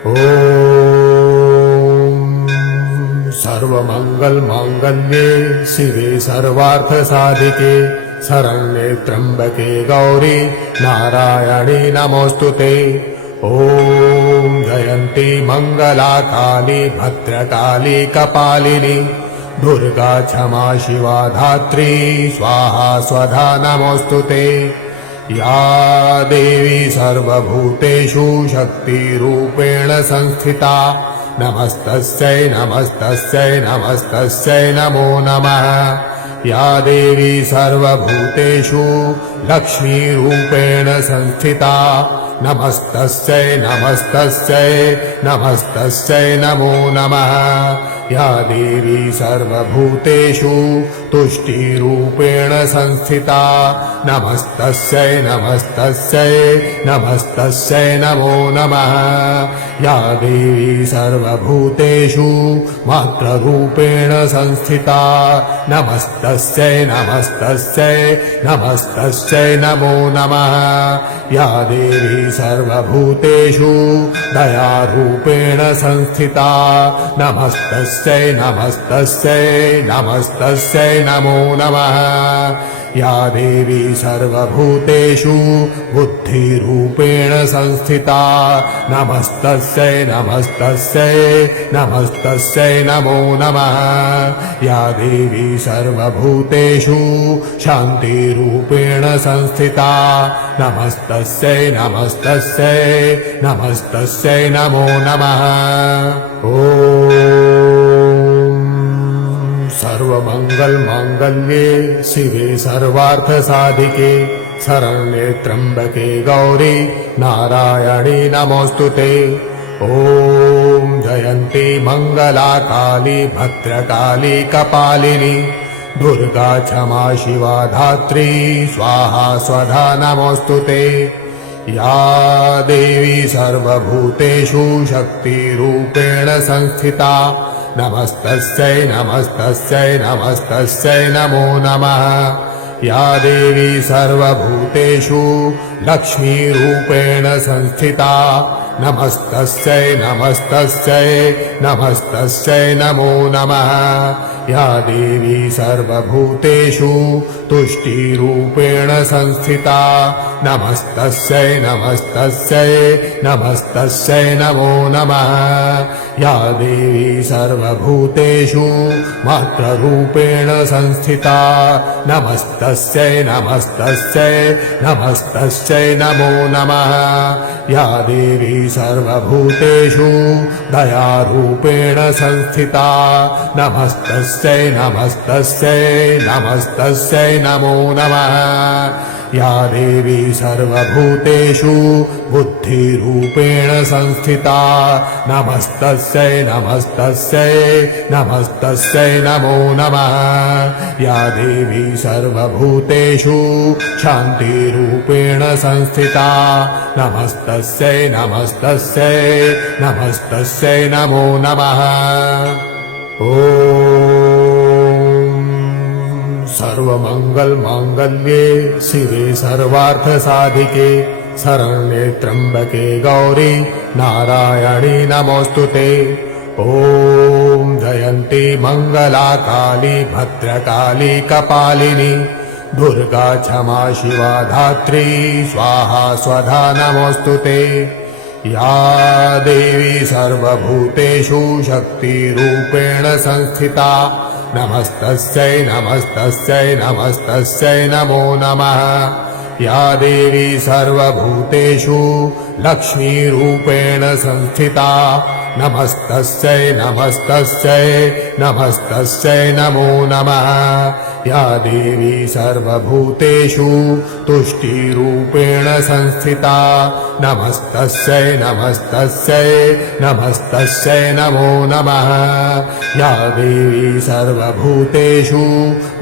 ॐ सर्वमङ्गलमाङ्गल्ये शिवे सर्वार्थसाधिके शरण्ये त्र्यम्बके गौरी नारायणी नमोऽस्तुते। ॐ जयन्ती मङ्गला काली भद्रकाली कपालिनी दुर्गा क्षमा शिवा धात्री स्वाहा स्वधा नमोऽस्तुते। या देवी सर्वभूतेषु शक्तिरूपेण संस्थिता नमस्तस्यै नमस्तस्यै नमस्तस्यै नमो नमः। या देवी सर्वभूतेषु लक्ष्मीरूपेण संस्थिता नमस्तस्यै नमस्तस्यै नमस्तस्यै नमो नमः। या देवी सर्वभूतेषु तुष्टिरूपेण संस्थिता नमस्तस्यै नमस्तस्यै नमस्तस्यै नमो नमः। या देवी सर्वभूतेषु मात्ररूपेण संस्थिता नमस्तस्यै नमस्तस्यै नमस्तस्यै नमो नमः। या देवी सर्वभूतेषु दयारूपेण संस्थिता नमस्तस्यै नमस्तस्यै नमस्तस्यै नमो नमः। या देवी सर्वभूतेषु बुद्धिरूपेण संस्थिता नमस्तस्यै नमस्तस्यै नमस्तस्यै नमो नमः। या देवी सर्वभूतेषु शान्तिरूपेण संस्थिता नमस्तस्यै नमस्तस्यै नमस्तस्यै नमो नमः। ॐ सर्वमङ्गलमाङ्गल्ये शिवे सर्वार्थसाधिके शरण्ये त्र्यम्बके गौरी नारायणी नमोऽस्तुते। ॐ जयन्ती मङ्गला काली भद्रकाली कपालिनी दुर्गा क्षमा शिवा धात्री स्वाहा स्वधा नमोऽस्तुते। या देवी सर्वभूतेषु शक्तिरूपेण संस्थिता नमस्तस्यै नमस्तस्यै नमस्तस्यै नमो नमः। या देवी सर्वभूतेषु लक्ष्मीरूपेण संस्थिता नमस्तस्यै नमस्तस्यै नमस्तस्यै नमो नमः। या देवी सर्वभूतेषु तुष्टिरूपेण संस्थिता नमस्तस्यै नमस्तस्यै नमस्तस्यै नमो नमः। या देवी सर्वभूतेषु मात्ररूपेण संस्थिता नमस्तस्यै नमस्तस्यै नमस्तस्यै नमो नमः। या देवी सर्वभूतेषु दयारूपेण संस्थिता नमस्तस्यै नमस्तस्यै नमस्तस्यै नमो नमः। या देवी सर्वभूतेषु बुद्धिरूपेण संस्थिता नमस्तस्यै नमस्तस्यै नमस्तस्यै नमो नमः। या देवी सर्वभूतेषु शान्तिरूपेण संस्थिता नमस्तस्यै नमस्तस्यै नमस्तस्यै नमो नमः। ॐ सर्वमङ्गलमाङ्गल्ये शिवे सर्वार्थसाधिके शरण्ये त्र्यम्बके गौरी नारायणी नमोऽस्तुते। ॐ जयन्ती मङ्गला काली भद्रकाली कपालिनी दुर्गा क्षमा शिवा धात्री स्वाहा स्वधा नमोऽस्तुते। या देवी सर्वभूतेषु शक्तिरूपेण संस्थिता नमस्तस्यै नमस्तस्यै नमस्तस्यै नमो नमः। या देवी सर्वभूतेषु लक्ष्मीरूपेण संस्थिता नमस्तस्यै नमस्तस्यै नमस्तस्यै नमो नमः। या देवी सर्वभूतेषु तुष्टिरूपेण संस्थिता नमस्तस्यै नमस्तस्यै नमस्तस्यै नमो नमः। या देवी सर्वभूतेषु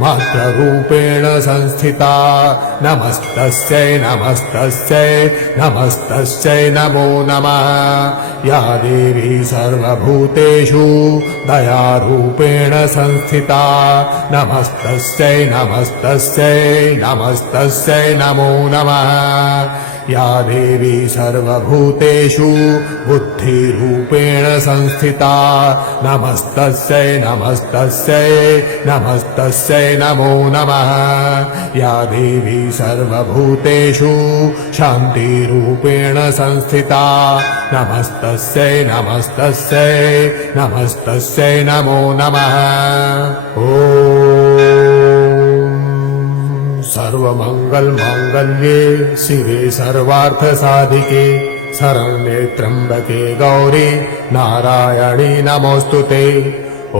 मात्ररूपेण संस्थिता नमस्तस्यै नमस्तस्यै नमस्तस्यै नमो नमः। या देवी सर्वभूतेषु दयारूपेण संस्थिता नमस्तस्यै नमस्तस्यै नमस्तस्यै नमो नमः। या देवी सर्वभूतेषु बुद्धिरूपेण संस्थिता नमस्तस्यै नमस्तस्यै नमस्तस्यै नमो नमः या देवी सर्वभूतेषु शान्तिरूपेण संस्थिता नमस्तस्यै नमस्तस्यै नमस्तस्यै नमो नमः सर्वमङ्गलमाङ्गल्ये शिवे सर्वार्थसाधिके शरण्ये त्र्यम्बके गौरी नारायणी नमोऽस्तुते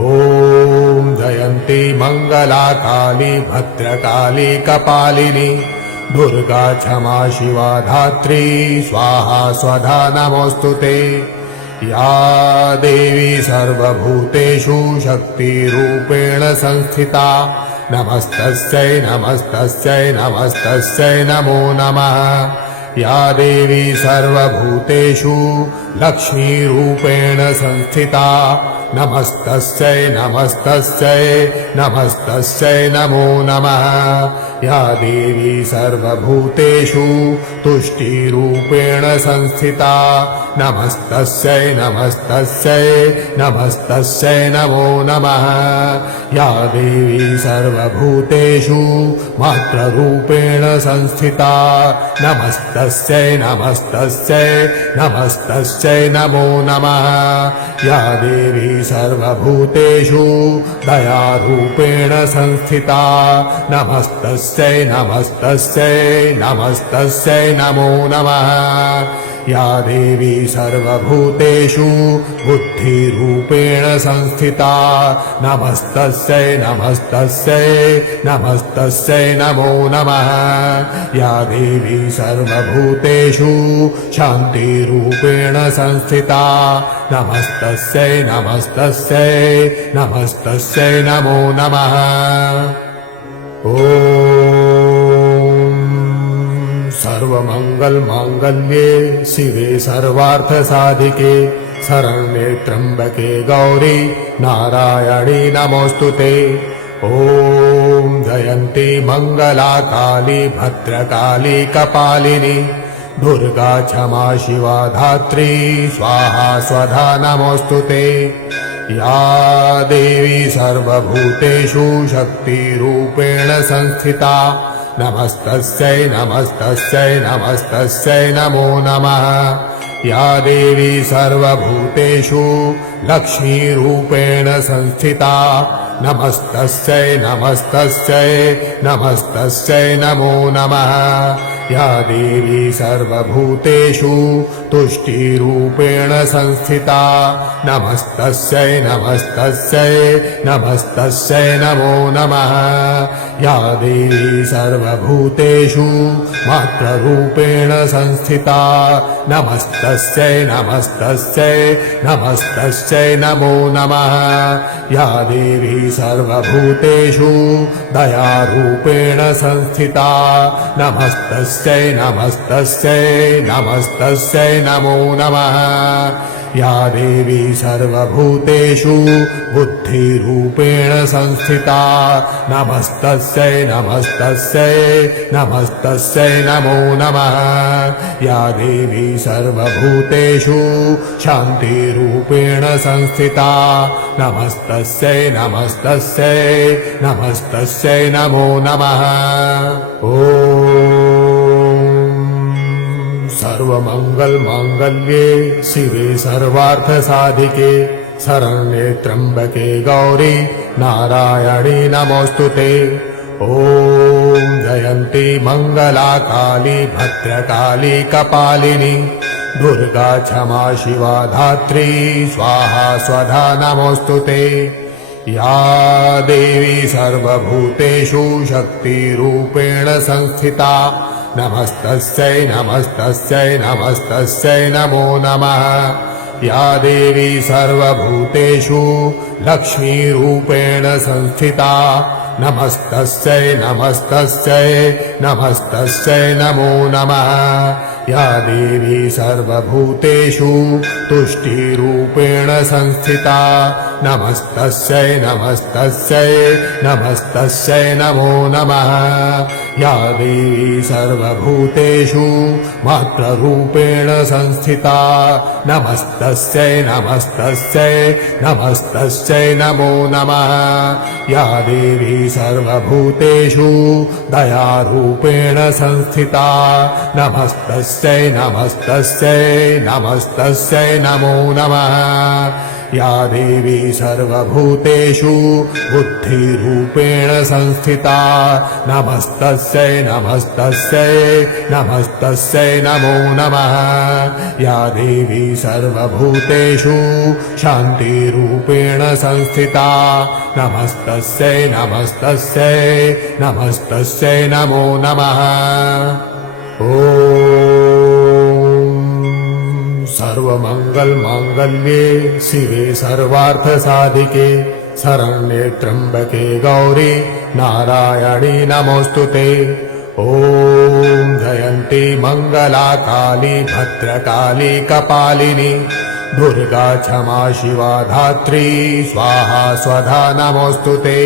ॐ जयन्ती मङ्गला काली भद्रकाली कपालिनी दुर्गा क्षमा शिवा धात्री स्वाहा स्वधा नमोऽस्तुते या देवी सर्वभूतेषु शक्तिरूपेण संस्थिता नमस्तस्यै नमस्तस्यै नमस्तस्यै नमो नमः या देवी सर्वभूतेषु लक्ष्मीरूपेण संस्थिता नमस्तस्यै नमस्तस्यै नमस्तस्यै नमो नमः या देवी सर्वभूतेषु तुष्टिरूपेण संस्थिता नमस्तस्यै नमस्तस्यै नमस्तस्यै नमो नमः या देवी सर्वभूतेषु मात्ररूपेण संस्थिता नमस्तस्यै नमस्तस्यै नमस्तस्यै नमो नमः या देवी सर्वभूतेषु दयारूपेण संस्थिता नमस्तस्यै नमस्तस्यै नमस्तस्यै नमो नमः या देवी सर्वभूतेषु बुद्धिरूपेण संस्थिता नमस्तस्यै नमस्तस्यै नमस्तस्यै नमो नमः या देवी सर्वभूतेषु शान्तिरूपेण संस्थिता नमस्तस्यै नमस्तस्यै नमस्तस्यै नमो नमः सर्वमङ्गलमाङ्गल्ये शिवे सर्वार्थसाधिके शरण्ये त्र्यम्बके गौरी नारायणी नमोऽस्तुते ॐ जयन्ती मङ्गला काली भद्रकाली कपालिनी दुर्गा क्षमा शिवा धात्री स्वाहा स्वधा नमोऽस्तुते या देवी सर्वभूतेषु शक्तिरूपेण संस्थिता नमस्तस्यै नमस्तस्यै नमस्तस्यै नमो नमः या देवी सर्वभूतेषु लक्ष्मीरूपेण संस्थिता नमस्तस्यै नमस्तस्यै नमस्तस्यै नमो नमः या देवी सर्वभूतेषु तुष्टिरूपेण संस्थिता नमस्तस्यै नमस्तस्यै नमस्तस्यै नमो नमः या देवी सर्वभूतेषु मात्ररूपेण संस्थिता नमस्तस्यै नमस्तस्यै नमस्तस्यै नमो नमः या देवी सर्वभूतेषु दयारूपेण संस्थिता नमस्तस्यै नमस्तस्यै नमस्तस्यै नमो नमः या देवी सर्वभूतेषु बुद्धिरूपेण संस्थिता नमस्तस्यै नमस्तस्यै नमस्तस्यै नमो नमः या देवी सर्वभूतेषु शान्तिरूपेण संस्थिता नमस्तस्यै नमस्तस्यै नमस्तस्यै नमो नमः सर्वमङ्गलमाङ्गल्ये शिवे सर्वार्थसाधिके शरण्ये त्र्यम्बके गौरी नारायणी नमोऽस्तुते ॐ जयन्ती मङ्गला काली भद्रकाली कपालिनी दुर्गा क्षमा शिवा धात्री स्वाहा स्वधा नमोऽस्तुते या देवी सर्वभूतेषु शक्तिरूपेण संस्थिता नमस्तस्यै नमस्तस्यै नमस्तस्यै नमो नमः या देवी सर्वभूतेषु लक्ष्मीरूपेण संस्थिता नमस्तस्यै नमस्तस्यै नमस्तस्यै नमो नमः या देवी सर्वभूतेषु तुष्टिरूपेण संस्थिता नमस्तस्यै नमस्तस्यै नमस्तस्यै नमो नमः या देवी सर्वभूतेषु मात्ररूपेण संस्थिता नमस्तस्यै नमस्तस्यै नमस्तस्यै नमो नमः या देवी सर्वभूतेषु दयारूपेण संस्थिता नमस्तस्यै नमस्तस्यै नमस्तस्यै नमो नमः या देवी सर्वभूतेषु बुद्धिरूपेण संस्थिता नमस्तस्यै नमस्तस्यै नमस्तस्यै नमो नमः या देवी सर्वभूतेषु शान्तिरूपेण संस्थिता नमस्तस्यै नमस्तस्यै नमस्तस्यै नमो नमः सर्वमंगल मांगल्ये शिवे सर्वार्थसाधिके शरण्ये त्र्यंबके गौरी नारायणी नमोस्तुते ॐ जयन्ती मंगला काली भद्रकाली कपालिनी दुर्गा क्षमा शिवा धात्री स्वाहा स्वधा नमोस्तुते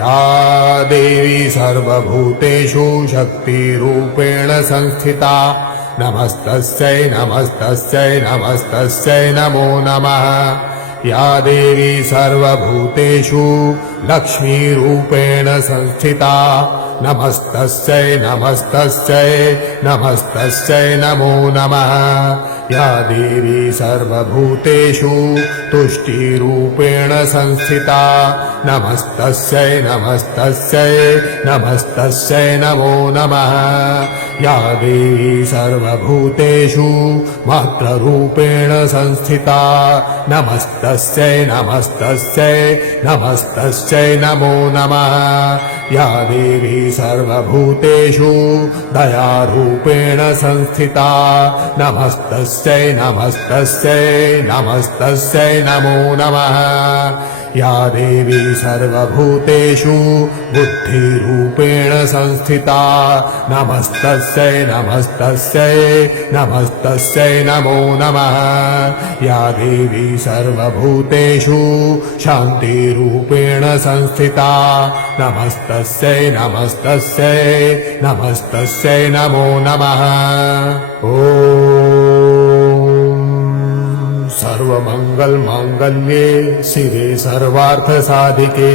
या देवी सर्वभूतेषु शक्तिरूपेण संस्थिता नमस्तस्यै नमस्तस्यै नमस्तस्यै नमो नमः या देवी सर्वभूतेषु लक्ष्मीरूपेण संस्थिता नमस्तस्यै नमस्तस्यै नमस्तस्यै नमो नमः या देवी सर्वभूतेषु तुष्टिरूपेण संस्थिता नमस्तस्यै नमस्तस्यै नमस्तस्यै नमो नमः या देवी सर्वभूतेषु मात्ररूपेण संस्थिता नमस्तस्यै नमस्तस्यै नमस्तस्यै नमो नमः या देवी सर्वभूतेषु दयारूपेण संस्थिता नमस्तस्यै नमस्तस्यै नमस्तस्यै नमो नमः या देवी सर्वभूतेषु बुद्धिरूपेण संस्थिता नमस्तस्यै नमस्तस्यै नमस्तस्यै नमो नमः या देवी सर्वभूतेषु शान्तिरूपेण संस्थिता नमस्तस्यै नमस्तस्यै नमस्तस्यै नमो नमः सर्वमंगल मांगल्ये शिवे सर्वार्थसाधिके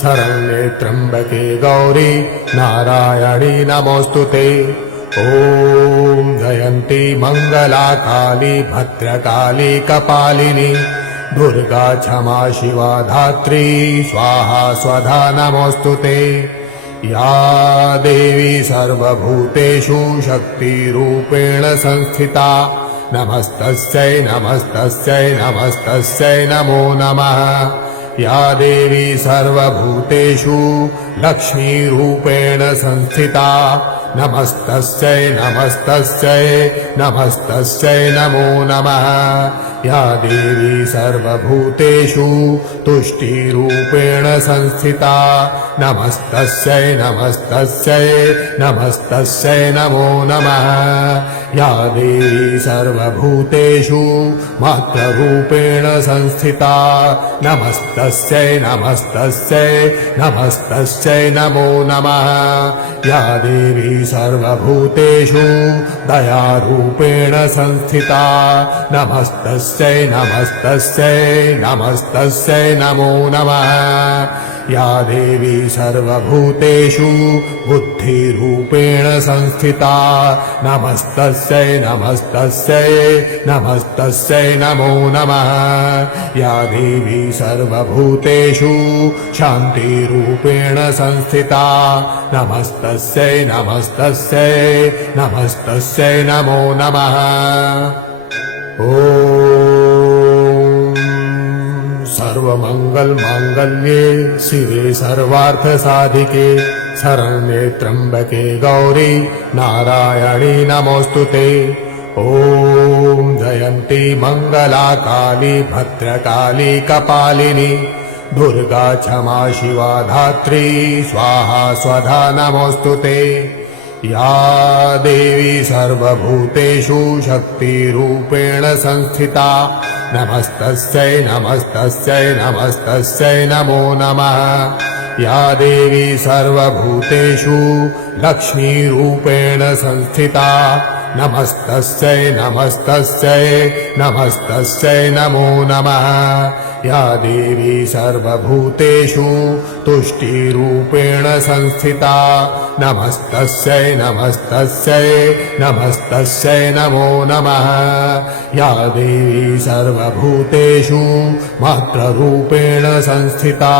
शरण्ये त्र्यंबके गौरी नारायणी नमोस्तुते ॐ जयन्ती मंगला काली भद्रकाली कपालिनी दुर्गा क्षमा शिवा धात्री स्वाहा स्वधा नमोस्तुते या देवी सर्वभूतेषु शक्तिरूपेण संस्थिता नमस्तस्यै नमस्तस्यै नमस्तस्यै नमो नमः या देवी सर्वभूतेषु लक्ष्मीरूपेण संस्थिता नमस्तस्यै नमस्तस्यै नमस्तस्यै नमो नमः या देवी सर्वभूतेषु तुष्टिरूपेण संस्थिता नमस्तस्यै नमस्तस्यै नमस्तस्यै नमो नमः या देवी सर्वभूतेषु मात्ररूपेण संस्थिता नमस्तस्यै नमस्तस्यै नमस्तस्यै नमो नमः या देवी सर्वभूतेषु दयारूपेण संस्थिता नमस्तस्यै नमस्तस्यै नमस्तस्यै नमो नमः या देवी सर्वभूतेषु बुद्धिरूपेण संस्थिता नमस्तस्यै नमस्तस्यै नमस्तस्यै नमो नमः या देवी सर्वभूतेषु शान्तिरूपेण संस्थिता नमस्तस्यै नमस्तस्यै नमस्तस्यै नमो नमः सर्वमंगल मांगल्ये शिवे सर्वार्थसाधिके शरण्ये त्र्यंबके गौरी नारायणी नमोस्तुते ॐ जयन्ती मंगला काली भद्रकाली कपालिनी दुर्गा क्षमा शिवा धात्री स्वाहा स्वधा नमोस्तुते या देवी सर्वभूतेषु शक्तिरूपेण संस्थिता नमस्तस्यै नमस्तस्यै नमस्तस्यै नमो नमः। या देवी सर्वभूतेषु लक्ष्मीरूपेण संस्थिता नमस्तस्यै नमस्तस्यै नमस्तस्यै नमो नमः। या देवी सर्वभूतेषु तुष्टिरूपेण संस्थिता नमस्तस्यै नमस्तस्यै नमस्तस्यै नमो नमः। या देवी सर्वभूतेषु मात्ररूपेण संस्थिता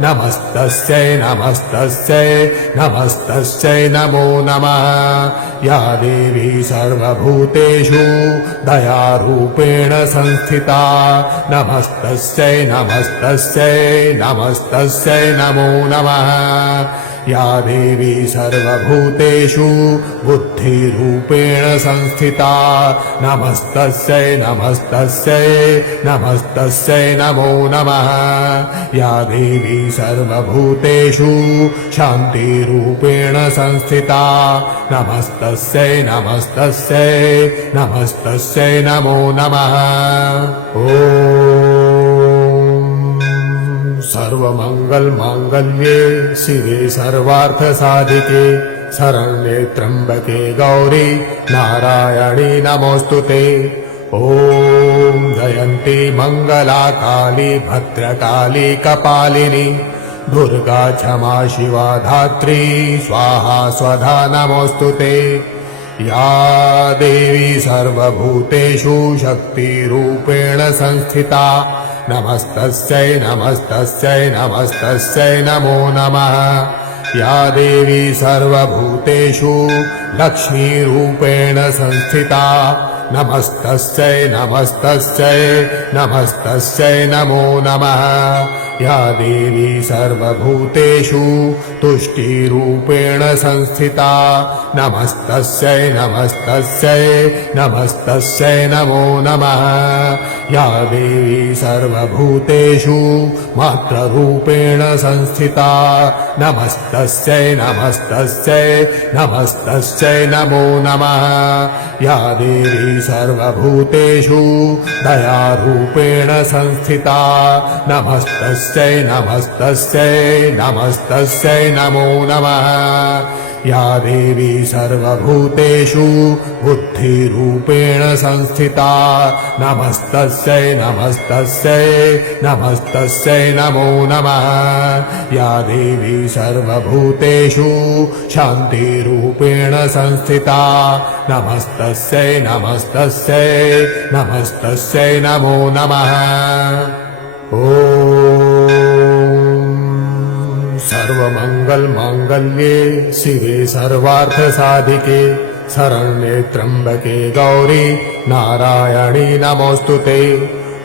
नमस्तस्यै नमस्तस्यै नमस्तस्यै नमो नमः। या देवी सर्वभूतेषु दयारूपेण संस्थिता नमस्तस्यै नमस्तस्यै नमस्तस्यै नमो नमः। या देवी सर्वभूतेषु बुद्धिरूपेण संस्थिता नमस्तस्यै नमस्तस्यै नमस्तस्यै नमो नमः। या देवी सर्वभूतेषु शान्तिरूपेण संस्थिता नमस्तस्यै नमस्तस्यै नमस्तस्यै नमो नमः। सर्वमङ्गलमाङ्गल्ये शिवे सर्वार्थसाधिके शरण्ये त्र्यम्बके गौरी नारायणी नमोऽस्तुते। ॐ जयन्ती मङ्गला काली भद्रकाली कपालिनी दुर्गा क्षमा शिवा धात्री स्वाहा स्वधा नमोऽस्तुते। या देवी सर्वभूतेषु शक्तिरूपेण संस्थिता नमस्तस्यै नमस्तस्यै नमस्तस्यै नमो नमः। या देवी सर्वभूतेषु लक्ष्मीरूपेण संस्थिता नमस्तस्यै नमस्तस्यै नमस्तस्यै नमो नमः। या देवी सर्वभूतेषु तुष्टिरूपेण संस्थिता नमस्तस्यै नमस्तस्यै नमस्तस्यै नमो नमः। या देवी सर्वभूतेषु मात्ररूपेण संस्थिता नमस्तस्यै नमस्तस्यै नमस्तस्यै नमो नमः। या देवी सर्वभूतेषु दयारूपेण संस्थिता नमस्तस्यै नमस्तस्यै नमस्तस्यै नमो नमः। या देवी सर्वभूतेषु बुद्धिरूपेण संस्थिता नमस्तस्यै नमस्तस्यै नमस्तस्यै नमो नमः। या देवी सर्वभूतेषु शान्तिरूपेण संस्थिता नमस्तस्यै नमस्तस्यै नमस्तस्यै नमो नमः। सर्वमङ्गलमाङ्गल्ये शिवे सर्वार्थसाधिके शरण्ये त्र्यम्बके गौरी नारायणी नमोऽस्तुते।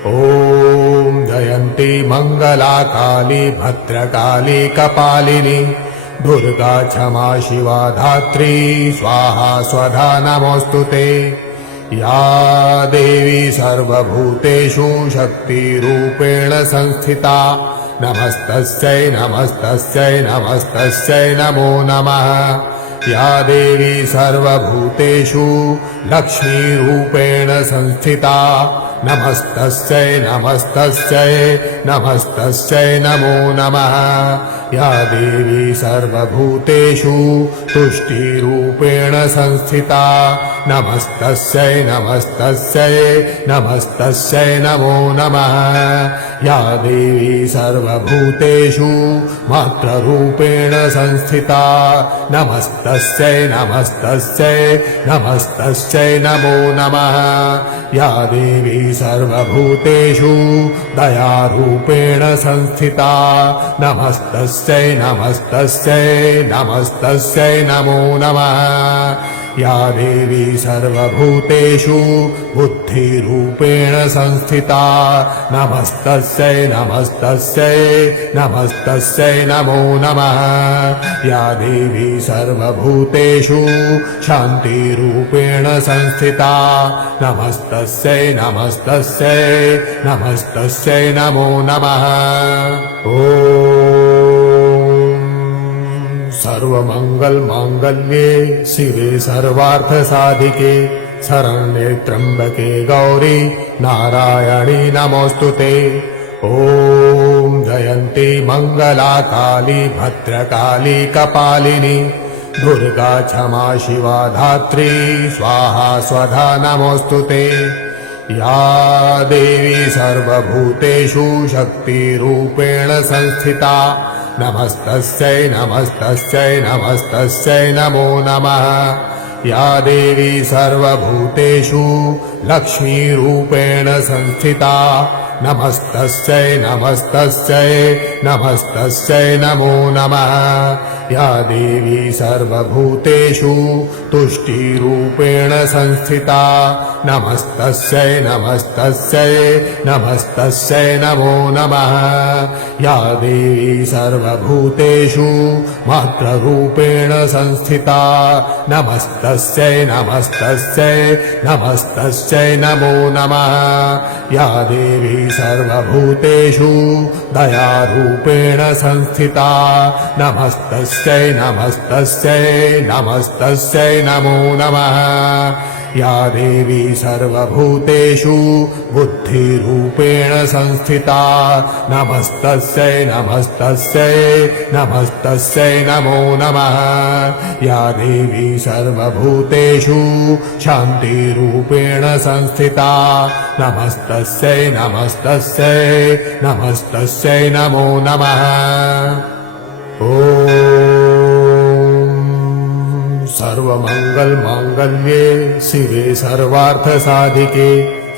ॐ जयन्ती मङ्गला काली भद्रकाली कपालिनी दुर्गा क्षमा शिवा धात्री स्वाहा स्वधा नमोऽस्तुते। या देवी सर्वभूतेषु शक्तिरूपेण संस्थिता नमस्तस्यै नमस्तस्यै नमस्तस्यै नमो नमः। या देवी सर्वभूतेषु लक्ष्मीरूपेण संस्थिता नमस्तस्यै नमस्तस्यै नमस्तस्यै नमो नमः। या देवी सर्वभूतेषु तुष्टिरूपेण संस्थिता नमस्तस्यै नमस्तस्यै नमस्तस्यै नमो नमः। या देवी सर्वभूतेषु मात्ररूपेण संस्थिता नमस्तस्यै नमस्तस्यै नमस्तस्यै नमो नमः। या देवी सर्वभूतेषु दयारूपेण संस्थिता नमस्तस्यै नमस्तस्यै नमस्तस्यै नमो नमः। या देवी सर्वभूतेषु बुद्धिरूपेण संस्थिता नमस्तस्यै नमस्तस्यै नमस्तस्यै नमो नमः। या देवी सर्वभूतेषु शान्तिरूपेण संस्थिता नमस्तस्यै नमस्तस्यै नमस्तस्यै नमो नमः। सर्वमंगल मांगल्ये शिवे सर्वार्थसाधिके शरण्ये त्र्यंबके गौरी नारायणी नमोस्तुते। ॐ जयन्ती मंगला काली भद्रकाली कपालिनी दुर्गा क्षमा शिवा धात्री स्वाहा स्वधा नमोस्तुते। या देवी सर्वभूतेषु शक्तिरूपेण संस्थिता नमस्तस्यै नमस्तस्यै नमस्तस्यै नमो नमः। या देवी सर्वभूतेषु लक्ष्मीरूपेण संस्थिता नमस्तस्यै नमस्तस्यै नमस्तस्यै नमो नमः। या देवी सर्वभूतेषु तुष्टिरूपेण संस्थिता नमस्तस्यै नमस्तस्यै नमस्तस्यै नमो नमः। या देवी सर्वभूतेषु मात्ररूपेण संस्थिता नमस्तस्यै नमस्तस्यै नमस्तस्यै नमो नमः। या देवी सर्वभूतेषु दयारूपेण संस्थिता नमस्तस्यै नमस्तस्यै नमस्तस्यै नमो नमः। या देवी सर्वभूतेषु बुद्धिरूपेण संस्थिता नमस्तस्यै नमस्तस्यै नमस्तस्यै नमो नमः। या देवी सर्वभूतेषु शान्तिरूपेण संस्थिता नमस्तस्यै नमस्तस्यै नमस्तस्यै नमो नमः। सर्वमंगल मांगल्ये शिवे सर्वार्थसाधिके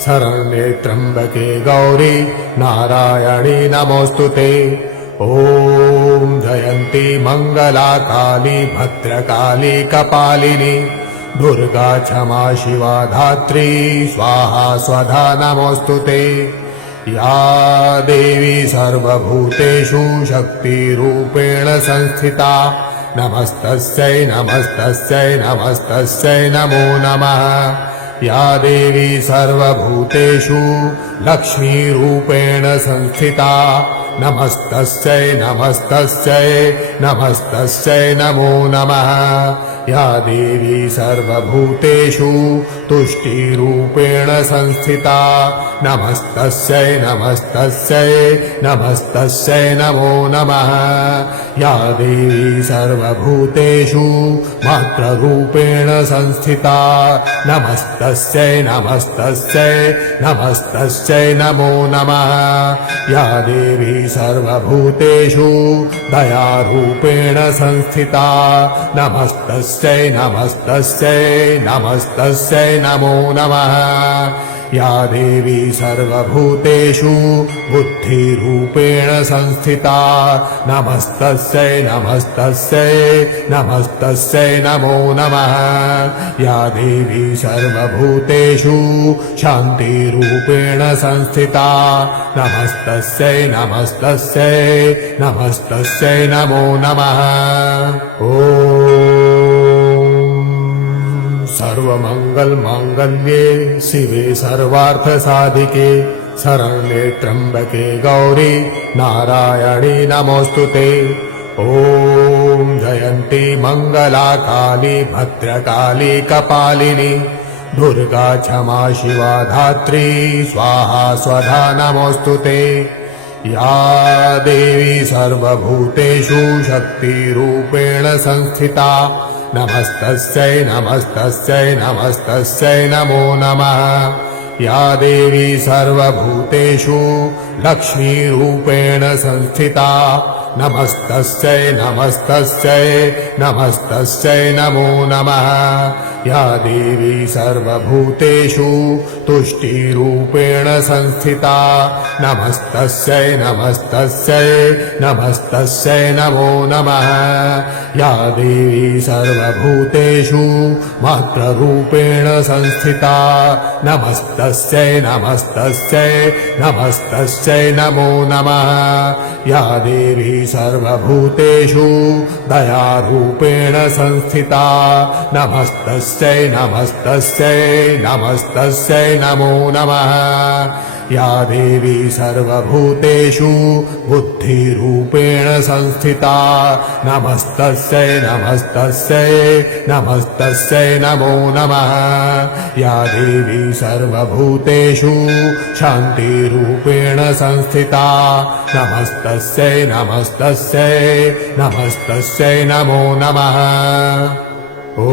शरण्ये त्र्यंबके गौरी नारायणी नमोस्तुते। ॐ जयन्ती मंगला काली भद्रकाली कपालिनी दुर्गा क्षमा शिवा धात्री स्वाहा स्वधा नमोस्तुते। या देवी सर्वभूतेषु शक्तिरूपेण संस्थिता नमस्तस्यै नमस्तस्यै नमस्तस्यै नमो नमः। या देवी सर्वभूतेषु लक्ष्मीरूपेण संस्थिता नमस्तस्यै नमस्तस्यै नमस्तस्यै नमो नमः। या देवी सर्वभूतेषु तुष्टिरूपेण संस्थिता नमस्तस्यै नमस्तस्यै नमस्तस्यै नमो नमः। या देवी सर्वभूतेषु मात्ररूपेण संस्थिता नमस्तस्यै नमस्तस्यै नमस्तस्यै नमो नमः। या देवी सर्वभूतेषु दयारूपेण संस्थिता नमस्तस्यै नमस्तस्यै नमस्तस्यै नमो नमः। या देवी सर्वभूतेषु बुद्धिरूपेण संस्थिता नमस्तस्यै नमस्तस्यै नमस्तस्यै नमो नमः। या देवी सर्वभूतेषु शान्तिरूपेण संस्थिता नमस्तस्यै नमस्तस्यै नमस्तस्यै नमो नमः। सर्वमंगल मांगल्ये शिवे सर्वार्थसाधिके शरण्ये त्र्यंबके गौरी नारायणी नमोस्तुते। ॐ जयन्ती मंगला काली भद्रकाली कपालिनी दुर्गा क्षमा शिवा धात्री स्वाहा स्वधा नमोस्तुते। या देवी सर्वभूतेषु शक्तिरूपेण संस्थिता नमस्तस्यै नमस्तस्यै नमस्तस्यै नमो नमः। या देवी सर्वभूतेषु लक्ष्मीरूपेण संस्थिता नमस्तस्यै नमस्तस्यै नमस्तस्यै नमो नमः। या देवी सर्वभूतेषु तुष्टिरूपेण संस्थिता नमस्तस्यै नमस्तस्यै नमस्तस्यै नमो नमः। या देवी सर्वभूतेषु मात्ररूपेण संस्थिता नमस्तस्यै नमस्तस्यै नमस्तस्यै नमो नमः। या देवी सर्वभूतेषु दयारूपेण संस्थिता नमस्तस्यै नमस्तस्यै नमस्तस्यै नमो नमः। या देवी सर्वभूतेषु बुद्धिरूपेण संस्थिता नमस्तस्यै नमस्तस्यै नमस्तस्यै नमो नमः या देवी सर्वभूतेषु शान्तिरूपेण संस्थिता नमस्तस्यै नमस्तस्यै नमस्तस्यै नमो नमः ॐ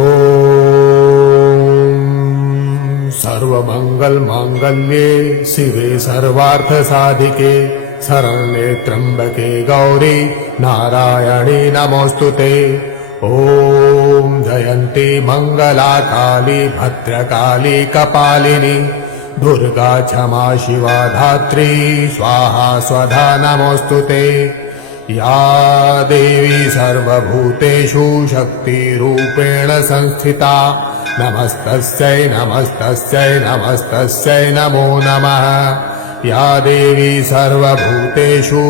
सर्वमङ्गलमाङ्गल्ये शिवे सर्वार्थसाधिके शरण्ये त्र्यम्बके गौरी नारायणी नमोऽस्तुते ॐ जयन्ती मङ्गला काली भद्रकाली कपालिनी दुर्गा क्षमा शिवा धात्री स्वाहा स्वधा नमोऽस्तुते या देवी सर्वभूतेषु शक्तिरूपेण संस्थिता नमस्तस्यै नमस्तस्यै नमस्तस्यै नमो नमः या देवी सर्वभूतेषु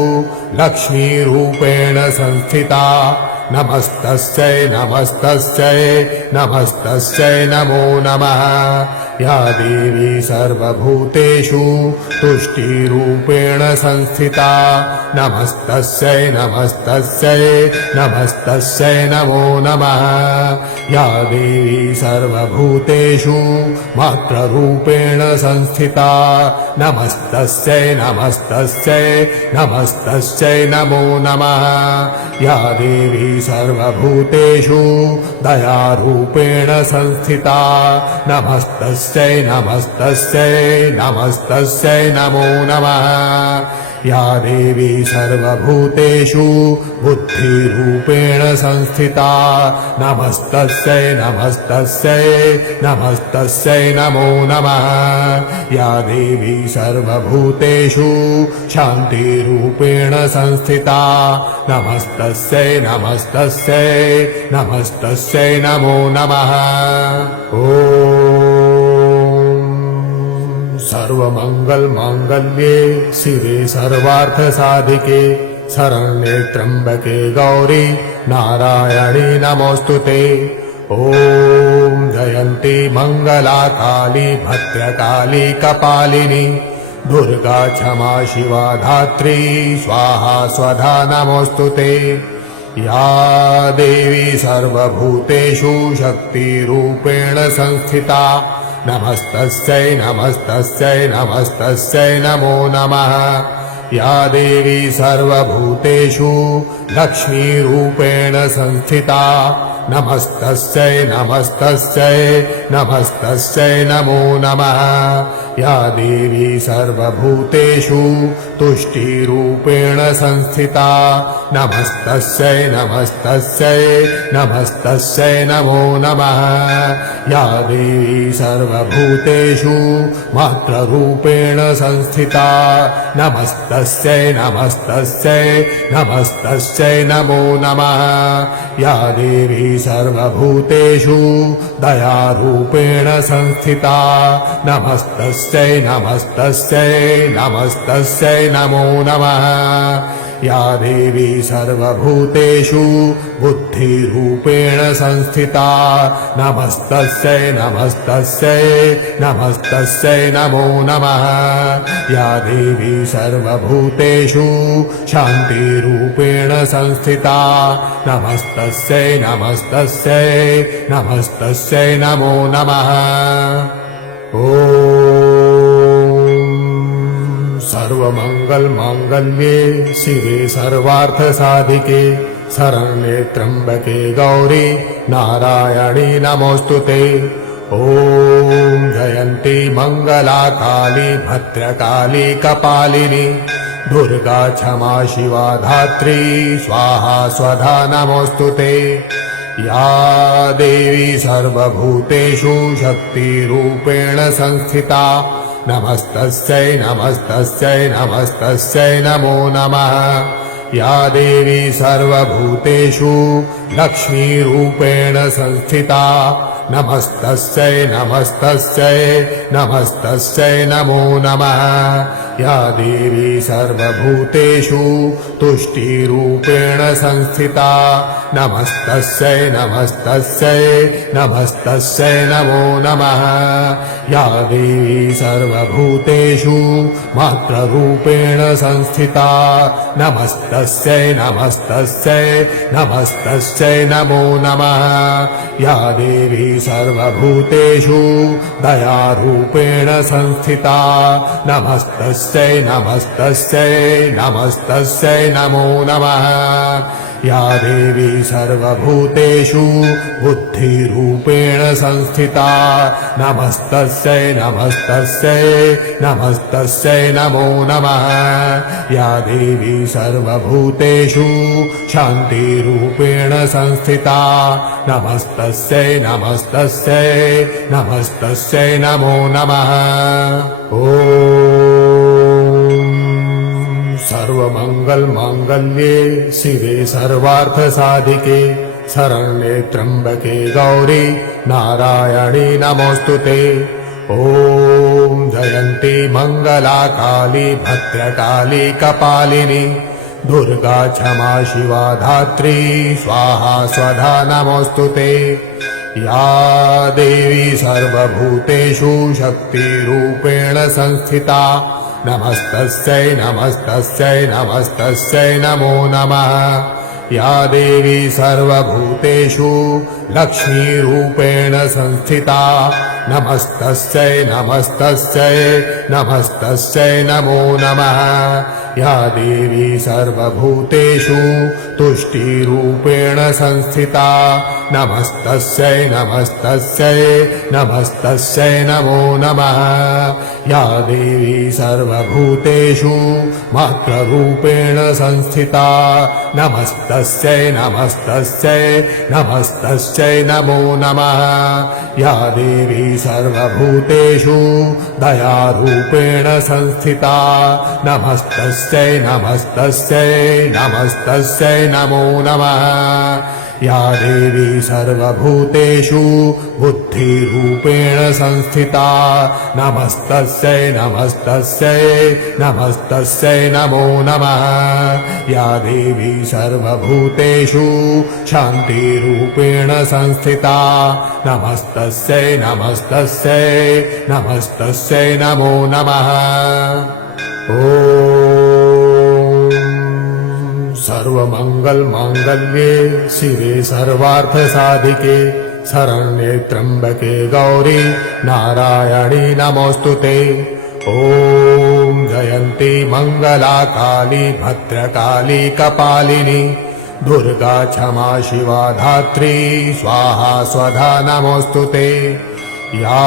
लक्ष्मीरूपेण संस्थिता नमस्तस्यै नमस्तस्यै नमस्तस्यै नमो नमः या देवी सर्वभूतेषु तुष्टिरूपेण संस्थिता नमस्तस्यै नमस्तस्यै नमस्तस्यै नमो नमः या देवी सर्वभूतेषु मात्ररूपेण संस्थिता नमस्तस्यै नमस्तस्यै नमस्तस्यै नमो नमः या देवी सर्वभूतेषु दयारूपेण संस्थिता नमस्तस्यै नमस्तस्यै नमस्तस्यै नमो नमः या देवी सर्वभूतेषु बुद्धिरूपेण संस्थिता नमस्तस्यै नमस्तस्यै नमस्तस्यै नमो नमः या देवी सर्वभूतेषु शान्तिरूपेण संस्थिता नमस्तस्यै नमस्तस्यै नमस्तस्यै नमो नमः ॐ सर्वमङ्गलमाङ्गल्ये शिवे सर्वार्थसाधिके शरण्ये त्र्यम्बके गौरी नारायणी नमोऽस्तुते ॐ जयन्ती मङ्गला काली भद्रकाली कपालिनी दुर्गा क्षमा शिवा धात्री स्वाहा स्वधा नमोऽस्तुते या देवी सर्वभूतेषु शक्तिरूपेण संस्थिता नमस्तस्यै नमस्तस्यै नमस्तस्यै नमो नमः या देवी सर्वभूतेषु लक्ष्मीरूपेण संस्थिता नमस्तस्यै नमस्तस्यै नमस्तस्यै नमो नमः या देवी सर्वभूतेषु तुष्टिरूपेण संस्थिता नमस्तस्यै नमस्तस्यै नमस्तस्यै नमो नमः या देवी सर्वभूतेषु मात्ररूपेण संस्थिता नमस्तस्यै नमस्तस्यै नमस्तस्यै नमो नमः या देवी सर्वभूतेषु दयारूपेण संस्थिता नमस्तस्यै नमस्तस्यै नमस्तस्यै नमो नमः या देवी सर्वभूतेषु बुद्धिरूपेण संस्थिता नमस्तस्यै नमस्तस्यै नमस्तस्यै नमो नमः या देवी सर्वभूतेषु शान्तिरूपेण संस्थिता नमस्तस्यै नमस्तस्यै नमस्तस्यै नमो नमः ॐ सर्वमङ्गलमाङ्गल्ये शिवे सर्वार्थसाधिके शरण्ये त्र्यम्बके गौरी नारायणी नमोऽस्तुते ॐ जयन्ती मङ्गला काली भद्रकाली कपालिनी दुर्गा क्षमा शिवा धात्री स्वाहा स्वधा नमोऽस्तुते या देवी सर्वभूतेषु शक्तिरूपेण संस्थिता नमस्तस्यै नमस्तस्यै नमस्तस्यै नमो नमः या देवी सर्वभूतेषु लक्ष्मीरूपेण संस्थिता नमस्तस्यै नमस्तस्यै नमस्तस्यै नमो नमः। या देवी सर्वभूतेषु तुष्टिरूपेण संस्थिता नमस्तस्यै नमस्तस्यै नमस्तस्यै नमो नमः। या देवी सर्वभूतेषु मात्ररूपेण संस्थिता नमस्तस्यै नमस्तस्यै नमस्तस्यै नमो नमः। या देवी सर्वभूतेषु दयारूपेण संस्थिता नमस्तस्यै नमस्तस्यै नमस्तस्यै नमो नमः। या देवी सर्वभूतेषु बुद्धिरूपेण संस्थिता नमस्तस्यै नमस्तस्यै नमस्तस्यै नमो नमः। या देवी सर्वभूतेषु शान्तिरूपेण संस्थिता नमस्तस्यै नमस्तस्यै नमस्तस्यै नमो नमः। सर्वमङ्गलमाङ्गल्ये शिवे सर्वार्थसाधिके शरण्ये त्र्यम्बके गौरी नारायणी नमोऽस्तुते। ॐ जयन्ती मङ्गला काली भद्रकाली कपालिनी दुर्गा क्षमा शिवा धात्री स्वाहा स्वधा नमोऽस्तुते। या देवी सर्वभूतेषु शक्तिरूपेण संस्थिता नमस्तस्यै नमस्तस्यै नमस्तस्यै नमो नमः। या देवी सर्वभूतेषु लक्ष्मीरूपेण संस्थिता नमस्तस्यै नमस्तस्यै नमस्तस्यै नमो नमः। या देवी सर्वभूतेषु तुष्टिरूपेण संस्थिता नमस्तस्यै नमस्तस्यै नमस्तस्यै नमो नमः। या देवी सर्वभूतेषु मात्ररूपेण संस्थिता नमस्तस्यै नमस्तस्यै नमस्तस्यै नमो नमः। या देवी सर्वभूतेषु दयारूपेण संस्थिता नमस्तस्यै नमस्तस्यै नमस्तस्यै नमो नमः। या देवी सर्वभूतेषु बुद्धिरूपेण संस्थिता नमस्तस्यै नमस्तस्यै नमस्तस्यै नमो नमः। या देवी सर्वभूतेषु शान्तिरूपेण संस्थिता नमस्तस्यै नमस्तस्यै नमस्तस्यै नमो नमः। सर्वमङ्गलमाङ्गल्ये शिवे सर्वार्थसाधिके शरण्ये त्र्यम्बके गौरी नारायणी नमोऽस्तुते। ॐ जयन्ती मङ्गला काली भद्रकाली कपालिनी दुर्गा क्षमा शिवा धात्री स्वाहा स्वधा नमोऽस्तुते। या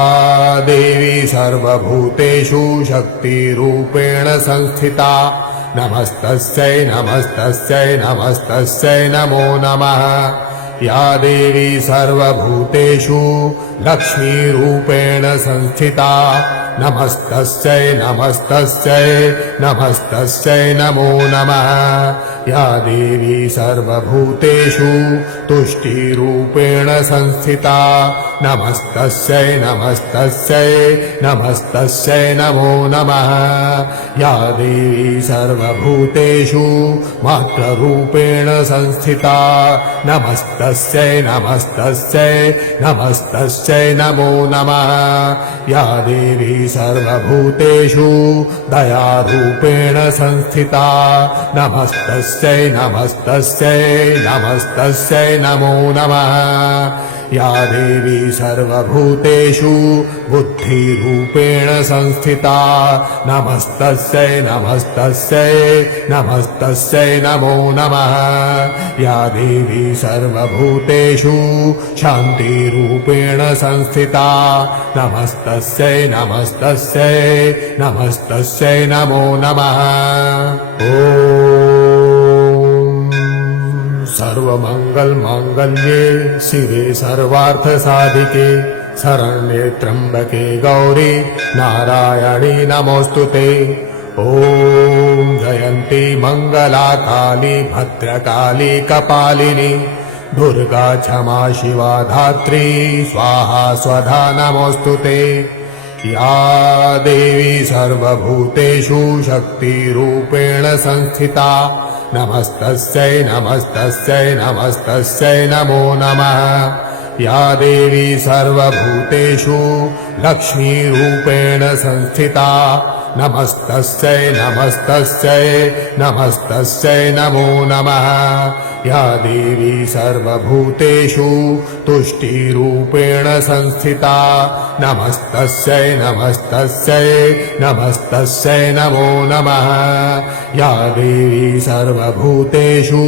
देवी सर्वभूतेषु शक्तिरूपेण संस्थिता नमस्तस्यै नमस्तस्यै नमस्तस्यै नमो नमः। या देवी सर्वभूतेषु लक्ष्मीरूपेण संस्थिता नमस्तस्यै नमस्तस्यै नमस्तस्यै नमो नमः। या देवी सर्वभूतेषु तुष्टिरूपेण संस्थिता नमस्तस्यै नमस्तस्यै नमस्तस्यै नमो नमः। या देवी सर्वभूतेषु मात्ररूपेण संस्थिता नमस्तस्यै नमस्तस्यै नमस्तस्यै नमो नमः। या देवी सर्वभूतेषु दयारूपेण संस्थिता नमस्तस्यै नमस्तस्यै नमस्तस्यै नमो नमः। या देवी सर्वभूतेषु बुद्धिरूपेण संस्थिता नमस्तस्यै नमस्तस्यै नमस्तस्यै नमो नमः। या देवी सर्वभूतेषु शान्तिरूपेण संस्थिता नमस्तस्यै नमस्तस्यै नमस्तस्यै नमो नमः। सर्वमङ्गलमाङ्गल्ये शिवे सर्वार्थसाधिके शरण्ये त्र्यम्बके गौरी नारायणी नमोऽस्तुते। ॐ जयन्ती मङ्गला काली भद्रकाली कपालिनी दुर्गा क्षमा शिवा धात्री स्वाहा स्वधा नमोऽस्तु ते। या देवी सर्वभूतेषु शक्तिरूपेण संस्थिता नमस्तस्यै नमस्तस्यै नमस्तस्यै नमो नमः। या देवी सर्वभूतेषु लक्ष्मीरूपेण संस्थिता नमस्तस्यै नमस्तस्यै नमस्तस्यै नमो नमः। या देवी सर्वभूतेषु तुष्टिरूपेण संस्थिता नमस्तस्यै नमस्तस्यै नमस्तस्यै नमो नमः। या देवी सर्वभूतेषु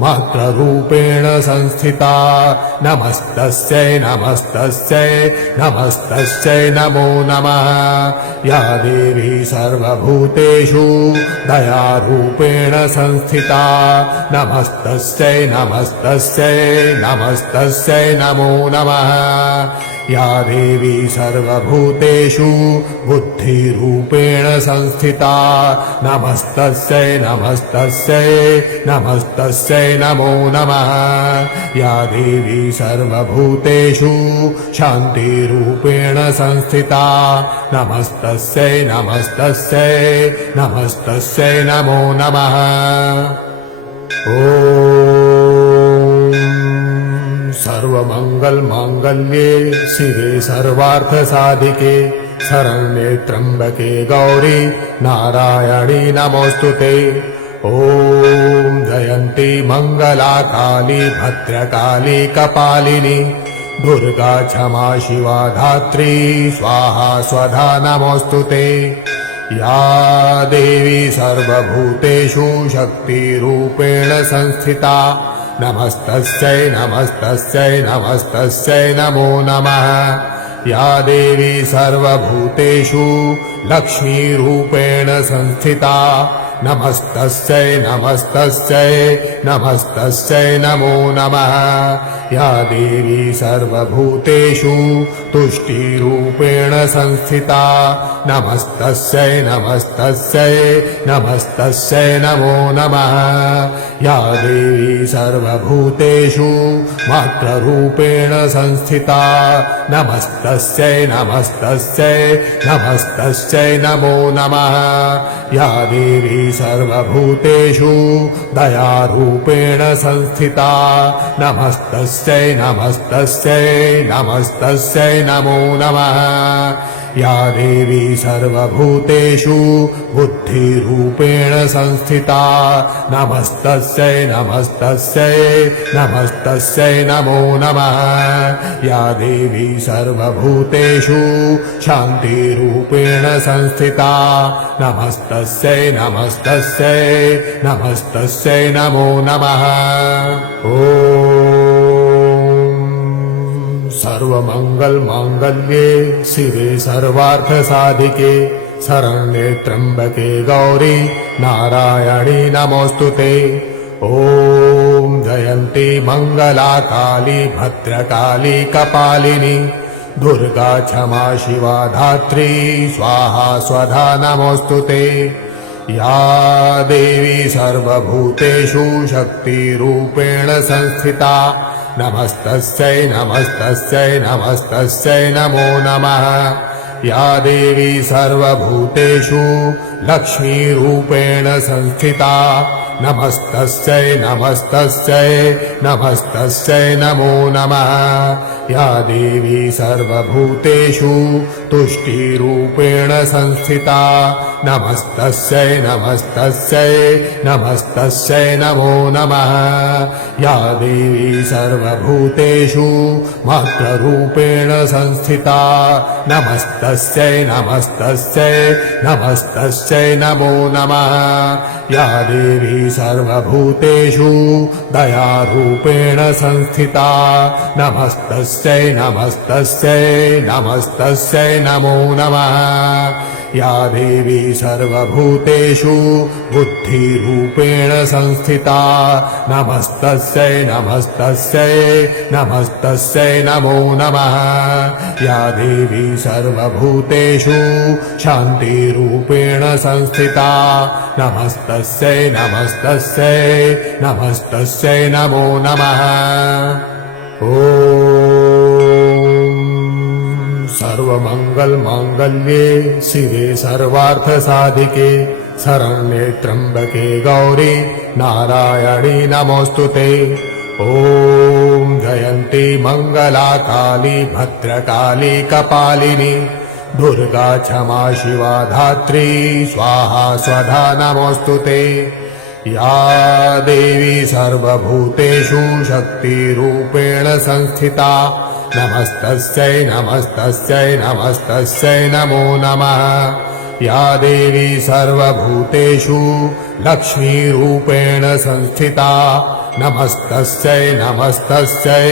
मात्ररूपेण संस्थिता नमस्तस्यै नमस्तस्यै नमस्तस्यै नमो नमः। या देवी सर्वभूतेषु दयारूपेण संस्थिता नमस्तस्यै नमस्तस्यै नमस्तस्यै नमो नमः। या देवी सर्वभूतेषु बुद्धिरूपेण संस्थिता नमस्तस्यै नमस्तस्यै नमस्तस्यै नमो नमः। या देवी सर्वभूतेषु शान्तिरूपेण संस्थिता नमस्तस्यै नमस्तस्यै नमस्तस्यै नमो नमः। सर्वमङ्गलमाङ्गल्ये शिवे सर्वार्थसाधिके शरण्ये त्र्यम्बके गौरी नारायणी नमोऽस्तु ते। ॐ जयन्ती मङ्गला काली भद्रकाली कपालिनी दुर्गा क्षमा शिवा धात्री स्वाहा स्वधा नमोऽस्तु ते। या देवी सर्वभूतेषु शक्तिरूपेण संस्थिता नमस्तस्यै नमस्तस्यै नमस्तस्यै नमो नमः। या देवी सर्वभूतेषु लक्ष्मीरूपेण संस्थिता नमस्तस्यै नमस्तस्यै नमस्तस्यै नमो नमः। या देवी सर्वभूतेषु तुष्टिरूपेण संस्थिता नमस्तस्यै नमस्तस्यै नमस्तस्यै नमो नमः। या देवी सर्वभूतेषु मात्ररूपेण संस्थिता नमस्तस्यै नमस्तस्यै नमस्तस्यै नमो नमः। या देवी सर्वभूतेषु दयारूपेण संस्थिता नमस्तस्यै नमस्तस्यै नमस्तस्यै नमो नमः। या देवी सर्वभूतेषु बुद्धिरूपेण संस्थिता नमस्तस्यै नमस्तस्यै नमस्तस्यै नमो नमः। या देवी सर्वभूतेषु शान्तिरूपेण संस्थिता नमस्तस्यै नमस्तस्यै नमस्तस्यै नमो नमः। सर्वमङ्गलमाङ्गल्ये शिवे सर्वार्थसाधिके शरण्ये त्र्यम्बके गौरी नारायणी नमोऽस्तु ते। ॐ जयन्ती मङ्गला काली भद्रकाली कपालिनी दुर्गा क्षमा शिवा धात्री स्वाहा स्वधा नमोऽस्तु ते। या देवी सर्वभूतेषु शक्तिरूपेण संस्थिता नमस्तस्यै नमस्तस्यै नमस्तस्यै नमो नमः। या देवी सर्वभूतेषु लक्ष्मीरूपेण संस्थिता नमस्तस्यै नमस्तस्यै नमस्तस्यै नमो नमः। या देवी सर्वभूतेषु तुष्टिरूपेण संस्थिता नमस्तस्यै नमस्तस्यै नमस्तस्यै नमो नमः। या देवी सर्वभूतेषु मात्ररूपेण संस्थिता नमस्तस्यै नमस्तस्यै नमस्तस्यै नमो नमः। या देवी सर्वभूतेषु दयारूपेण संस्थिता नमस्तस्यै नमस्तस्यै नमस्तस्यै नमो नमः। या देवी सर्वभूतेषु बुद्धिरूपेण संस्थिता नमस्तस्यै नमस्तस्यै नमस्तस्यै नमो नमः या देवी सर्वभूतेषु शान्तिरूपेण संस्थिता नमस्तस्यै नमस्तस्यै नमस्तस्यै नमो नमः सर्वमंगलमांगल्ये शिवे सर्वार्थसाधिके शरण्ये त्र्यंबके गौरी नारायणी नमोस्तुते ॐ जयन्ती मंगला काली भद्रकाली कपालिनी दुर्गा क्षमा शिवा धात्री स्वाहा स्वधा नमोस्तुते या देवी सर्वभूतेषु शक्तिरूपेण संस्थिता नमस्तस्यै नमस्तस्यै नमस्तस्यै नमो नमः या देवी सर्वभूतेषु लक्ष्मीरूपेण संस्थिता नमस्तस्यै नमस्तस्यै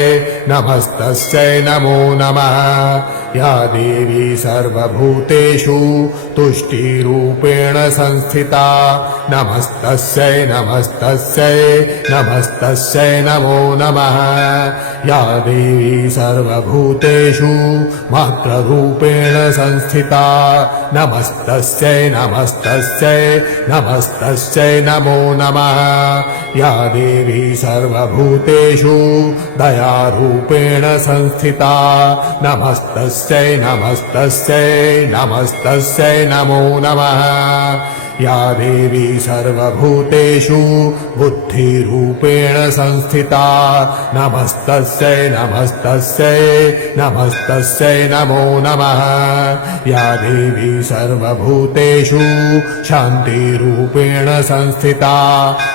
नमस्तस्यै नमो नमः या देवी सर्वभूतेषु तुष्टिरूपेण संस्थिता नमस्तस्यै नमस्तस्यै नमस्तस्यै नमो नमः या देवी सर्वभूतेषु मात्ररूपेण संस्थिता नमस्तस्यै नमस्तस्यै नमस्तस्यै नमो नमः या देवी सर्वभूतेषु दयारूपेण संस्थिता नमस्तस्यै नमस्तस्यै नमस्तस्यै नमो नमः या देवी सर्वभूतेषु बुद्धिरूपेण संस्थिता नमस्तस्यै नमस्तस्यै नमस्तस्यै नमो नमः या देवी सर्वभूतेषु शान्तिरूपेण संस्थिता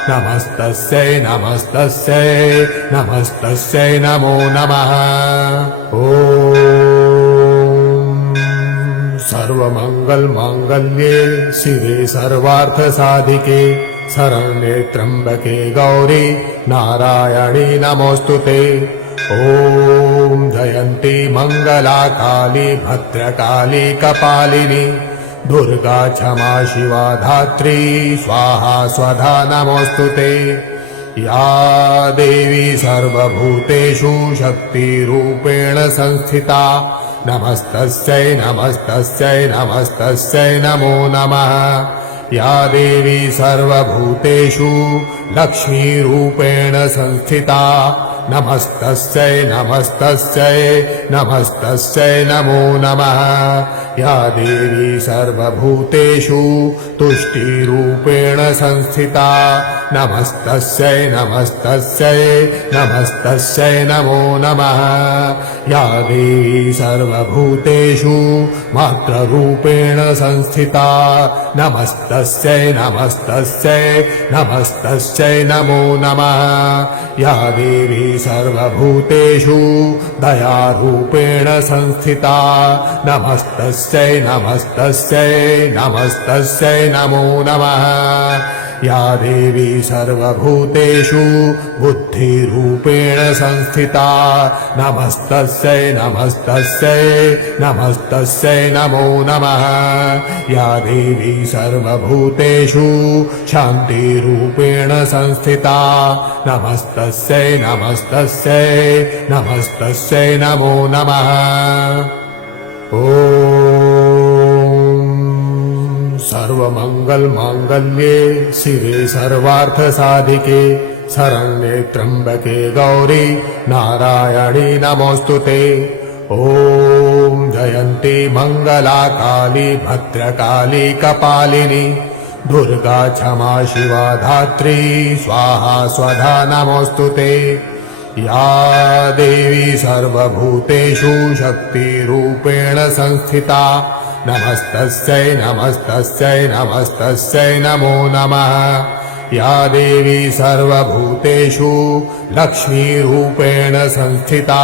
नमस्तस्यै नमस्तस्यै नमस्तस्यै नमो नमः सर्वमंगलमांगल्ये शिवे सर्वार्थसाधिके शरण्ये त्र्यंबके गौरी नारायणी नमोस्तुते ॐ जयन्ती मंगला काली भद्रकाली कपालिनी दुर्गा क्षमा शिवा धात्री स्वाहा स्वधा नमोस्तुते या देवी सर्वभूतेषु शक्तिरूपेण संस्थिता नमस्तस्यै नमस्तस्यै नमस्तस्यै नमो नमः या देवी सर्वभूतेषु लक्ष्मीरूपेण संस्थिता नमस्तस्यै नमस्तस्यै नमस्तस्यै नमो नमः या देवी सर्वभूतेषु तुष्टिरूपेण संस्थिता नमस्तस्यै नमस्तस्यै नमस्तस्यै नमो नमः या देवी सर्वभूतेषु मात्ररूपेण संस्थिता नमस्तस्यै नमस्तस्यै नमस्तस्यै नमो नमः या देवी सर्वभूतेषु दयारूपेण संस्थिता नमस्तस्यै नमस्तस्यै नमस्तस्यै नमो नमः या देवी सर्वभूतेषु बुद्धिरूपेण संस्थिता नमस्तस्यै नमस्तस्यै नमस्तस्यै नमो नमः या देवी सर्वभूतेषु शान्तिरूपेण संस्थिता नमस्तस्यै नमस्तस्यै नमस्तस्यै नमो नमः सर्वमंगलमांगल्ये शिवे सर्वार्थसाधिके शरण्ये त्र्यंबके गौरी नारायणी नमोस्तुते ॐ जयन्ती मंगला काली भद्रकाली कपालिनी दुर्गा क्षमा शिवा धात्री स्वाहा स्वधा नमोस्तुते या देवी सर्वभूतेषु शक्तिरूपेण संस्थिता नमस्तस्यै नमस्तस्यै नमस्तस्यै नमो नमः या देवी सर्वभूतेषु लक्ष्मीरूपेण संस्थिता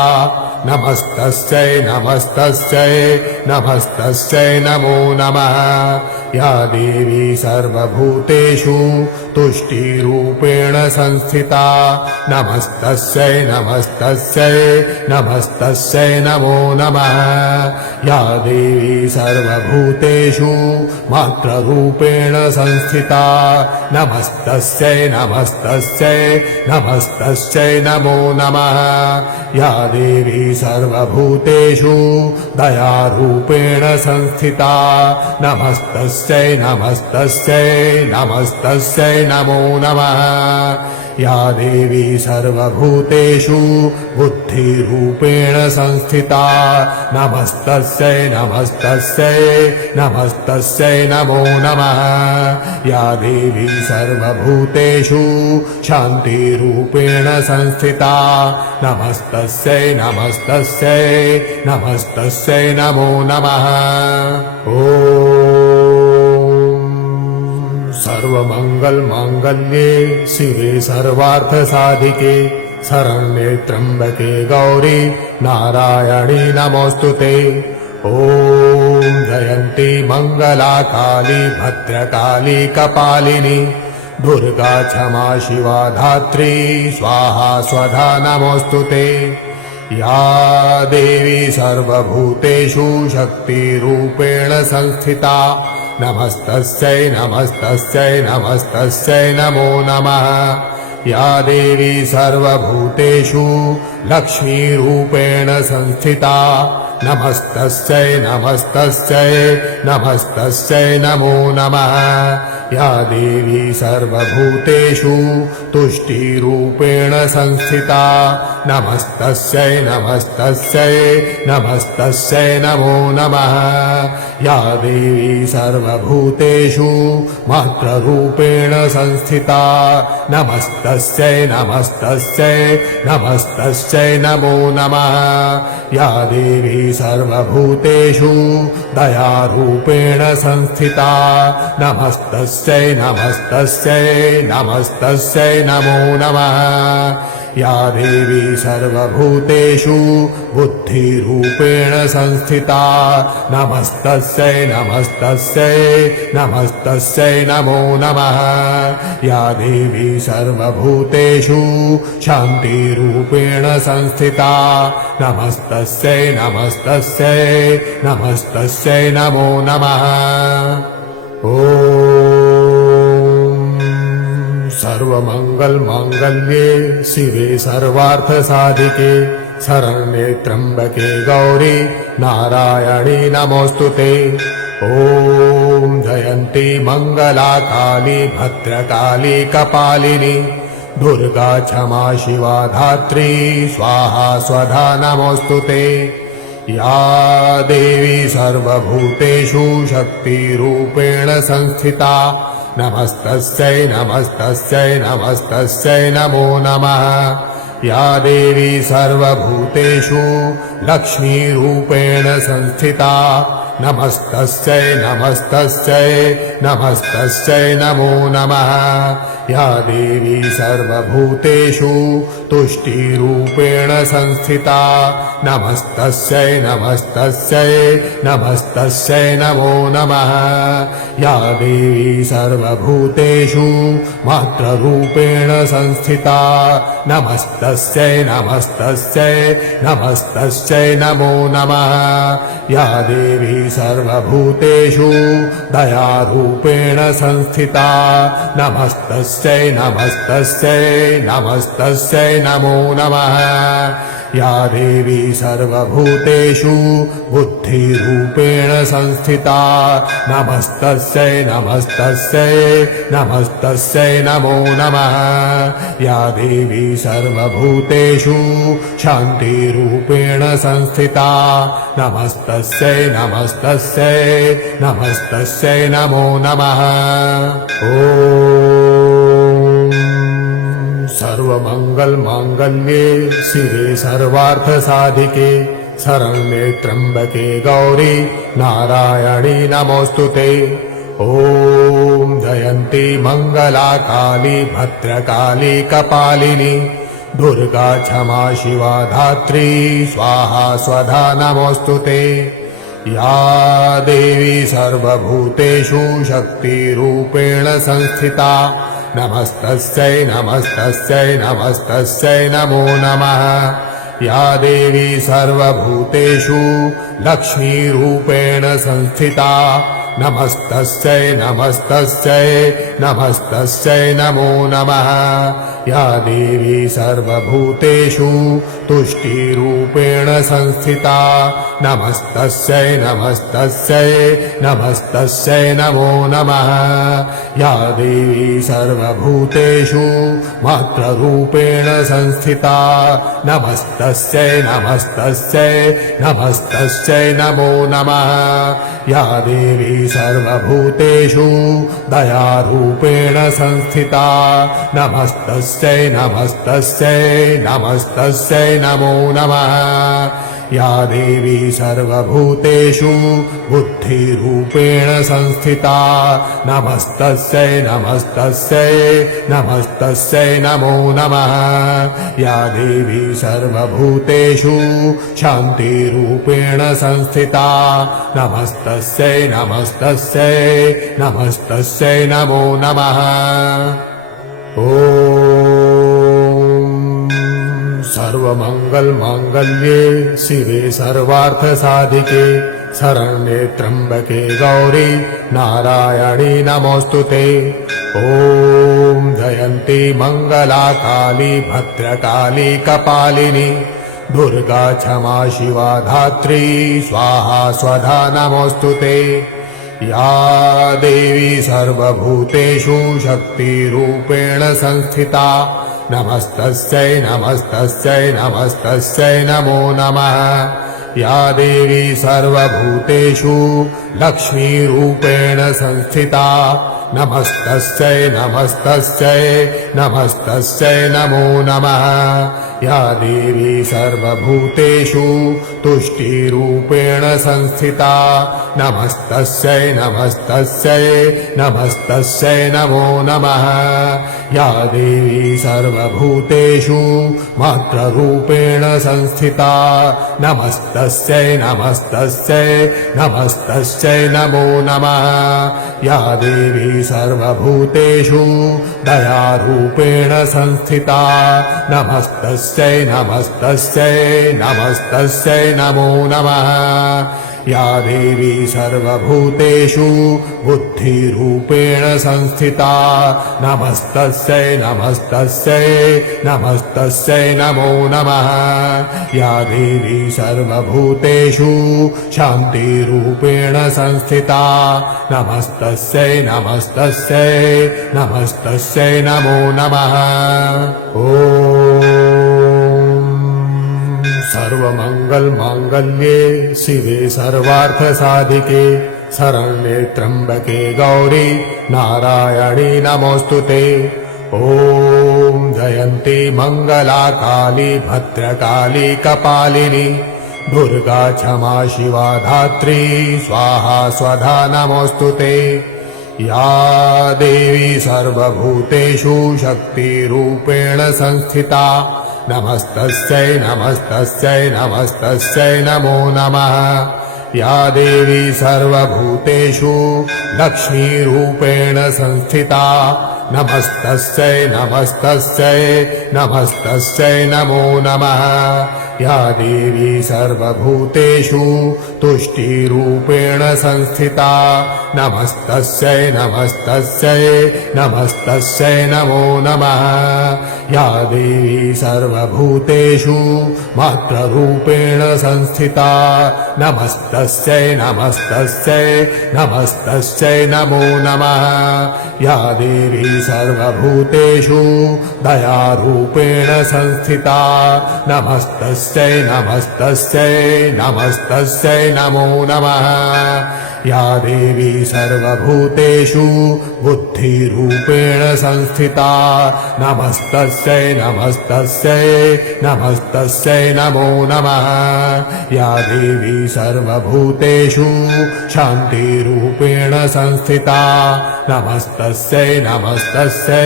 नमस्तस्यै नमस्तस्यै नमस्तस्यै नमो नमः। या देवी सर्वभूतेषु तुष्टिरूपेण संस्थिता नमस्तस्यै नमस्तस्यै नमस्तस्यै नमो नमः। या देवी सर्वभूतेषु मात्ररूपेण संस्थिता नमस्तस्यै नमस्तस्यै नमस्तस्यै नमो नमः। या देवी सर्वभूतेषु दयारूपेण संस्थिता नमस्तस्यै नमस्तस्यै नमस्तस्यै नमो नमः। या देवी सर्वभूतेषु बुद्धिरूपेण संस्थिता नमस्तस्यै नमस्तस्यै नमस्तस्यै नमो नमः। या देवी सर्वभूतेषु शान्तिरूपेण संस्थिता नमस्तस्यै नमस्तस्यै नमस्तस्यै नमो नमः। सर्वमङ्गलमाङ्गल्ये शिवे सर्वार्थसाधिके शरण्ये त्र्यम्बके गौरी नारायणी नमोऽस्तुते। ॐ जयन्ती मङ्गला काली भद्रकाली कपालिनी दुर्गा क्षमा शिवा धात्री स्वाहा स्वधा नमोऽस्तुते। या देवी सर्वभूतेषु शक्तिरूपेण संस्थिता नमस्तस्यै नमस्तस्यै नमस्तस्यै नमो नमः। या देवी सर्वभूतेषु लक्ष्मीरूपेण संस्थिता नमस्तस्यै नमस्तस्यै नमस्तस्यै नमो नमः। या देवी सर्वभूतेषु तुष्टिरूपेण संस्थिता नमस्तस्यै नमस्तस्यै नमस्तस्यै नमो नमः। या देवी सर्वभूतेषु मात्ररूपेण संस्थिता नमस्तस्यै नमस्तस्यै नमस्तस्यै नमो नमः। या देवी सर्वभूतेषु दयारूपेण संस्थिता नमस्तस्यै नमस्तस्यै नमस्तस्यै नमो नमः। या देवी सर्वभूतेषु बुद्धिरूपेण संस्थिता नमस्तस्यै नमस्तस्यै नमस्तस्यै नमो नमः। या देवी सर्वभूतेषु शान्तिरूपेण संस्थिता नमस्तस्यै नमस्तस्यै नमस्तस्यै नमो नमः। सर्वमङ्गलमाङ्गल्ये शिवे सर्वार्थसाधिके शरण्ये त्र्यम्बके गौरी नारायणी नमोऽस्तुते। ॐ जयन्ती मङ्गला काली भद्रकाली कपालिनी दुर्गा क्षमा शिवा धात्री स्वाहा स्वधा नमोऽस्तुते। या देवी सर्वभूतेषु शक्तिरूपेण संस्थिता नमस्तस्यै नमस्तस्यै नमस्तस्यै नमो नमः। या देवी सर्वभूतेषु लक्ष्मीरूपेण संस्थिता नमस्तस्यै नमस्तस्यै नमस्तस्यै नमो नमः। या देवी सर्वभूतेषु तुष्टिरूपेण संस्थिता नमस्तस्यै नमस्तस्यै नमस्तस्यै नमो नमः। या देवी सर्वभूतेषु मात्ररूपेण संस्थिता नमस्तस्यै नमस्तस्यै नमस्तस्यै नमो नमः। या देवी सर्वभूतेषु दयारूपेण संस्थिता नमस्तस्यै नमस्तस्यै नमस्तस्यै नमो नमः। या देवी सर्वभूतेषु बुद्धिरूपेण संस्थिता नमस्तस्यै नमस्तस्यै नमस्तस्यै नमो नमः। या देवी सर्वभूतेषु शान्तिरूपेण संस्थिता नमस्तस्यै नमस्तस्यै नमस्तस्यै नमो नमः। सर्वमङ्गलमाङ्गल्ये शिवे सर्वार्थसाधिके शरण्ये त्र्यम्बके गौरी नारायणी नमोऽस्तुते। ॐ जयन्ती मङ्गला काली भद्रकाली कपालिनी दुर्गा क्षमा शिवा धात्री स्वाहा स्वधा नमोऽस्तुते। या देवी सर्वभूतेषु शक्तिरूपेण संस्थिता नमस्तस्यै नमस्तस्यै नमस्तस्यै नमो नमः। या देवी सर्वभूतेषु लक्ष्मीरूपेण संस्थिता नमस्तस्यै नमस्तस्यै नमस्तस्यै नमो नमः। या देवी सर्वभूतेषु तुष्टिरूपेण संस्थिता नमस्तस्यै नमस्तस्यै नमस्तस्यै नमो नमः। या देवी सर्वभूतेषु मात्ररूपेण संस्थिता नमस्तस्यै नमस्तस्यै नमस्तस्यै नमो नमः। या देवी सर्वभूतेषु दयारूपेण संस्थिता नमस्तस्यै नमस्तस्यै नमस्तस्यै नमो नमः। या देवी सर्वभूतेषु बुद्धिरूपेण संस्थिता नमस्तस्यै नमस्तस्यै नमस्तस्यै नमो नमः। या देवी सर्वभूतेषु शान्तिरूपेण संस्थिता नमस्तस्यै नमस्तस्यै नमस्तस्यै नमो नमः। सर्वमङ्गलमाङ्गल्ये शिवे सर्वार्थसाधिके शरण्ये त्र्यम्बके गौरी नारायणी नमोऽस्तुते। ॐ जयन्ती मङ्गला काली भद्रकाली कपालिनी दुर्गा क्षमा शिवा धात्री स्वाहा स्वधा नमोऽस्तुते। या देवी सर्वभूतेषु शक्तिरूपेण संस्थिता नमस्तस्यै नमस्तस्यै नमस्तस्यै नमो नमः। या देवी सर्वभूतेषु लक्ष्मीरूपेण संस्थिता नमस्तस्यै नमस्तस्यै नमस्तस्यै नमो नमः। या देवी सर्वभूतेषु तुष्टिरूपेण संस्थिता नमस्तस्यै नमस्तस्यै नमस्तस्यै नमो नमः। या देवी सर्वभूतेषु मात्ररूपेण संस्थिता नमस्तस्यै नमस्तस्यै नमस्तस्यै नमो नमः। या देवी सर्वभूतेषु दयारूपेण संस्थिता नमस्तस्यै नमस्तस्यै नमस्तस्यै नमो नमः। या देवी सर्वभूतेषु बुद्धिरूपेण संस्थिता नमस्तस्यै नमस्तस्यै नमस्तस्यै नमो नमः। या देवी सर्वभूतेषु शान्तिरूपेण संस्थिता नमस्तस्यै नमस्तस्यै नमस्तस्यै नमो नमः। सर्वमङ्गलमाङ्गल्ये शिवे सर्वार्थसाधिके शरण्ये त्र्यम्बके गौरी नारायणी नमोऽस्तुते। ॐ जयन्ती मङ्गला काली भद्रकाली कपालिनी दुर्गा क्षमा शिवा धात्री स्वाहा स्वधा नमोऽस्तुते। या देवी सर्वभूतेषु शक्तिरूपेण संस्थिता नमस्तस्यै नमस्तस्यै नमस्तस्यै नमो नमः। या देवी सर्वभूतेषु लक्ष्मीरूपेण संस्थिता नमस्तस्यै नमस्तस्यै नमस्तस्यै नमो नमः। या देवी सर्वभूतेषु तुष्टिरूपेण संस्थिता नमस्तस्यै नमस्तस्यै नमस्तस्यै नमो नमः। या देवी सर्वभूतेषु मात्ररूपेण संस्थिता नमस्तस्यै नमस्तस्यै नमस्तस्यै नमो नमः। या देवी सर्वभूतेषु दयारूपेण संस्थिता नमस्तस्यै नमस्तस्यै नमस्तस्यै नमो नमः। या देवी सर्वभूतेषु बुद्धिरूपेण संस्थिता नमस्तस्यै नमस्तस्यै नमस्तस्यै नमो नमः। या देवी सर्वभूतेषु शान्तिरूपेण संस्थिता नमस्तस्यै नमस्तस्यै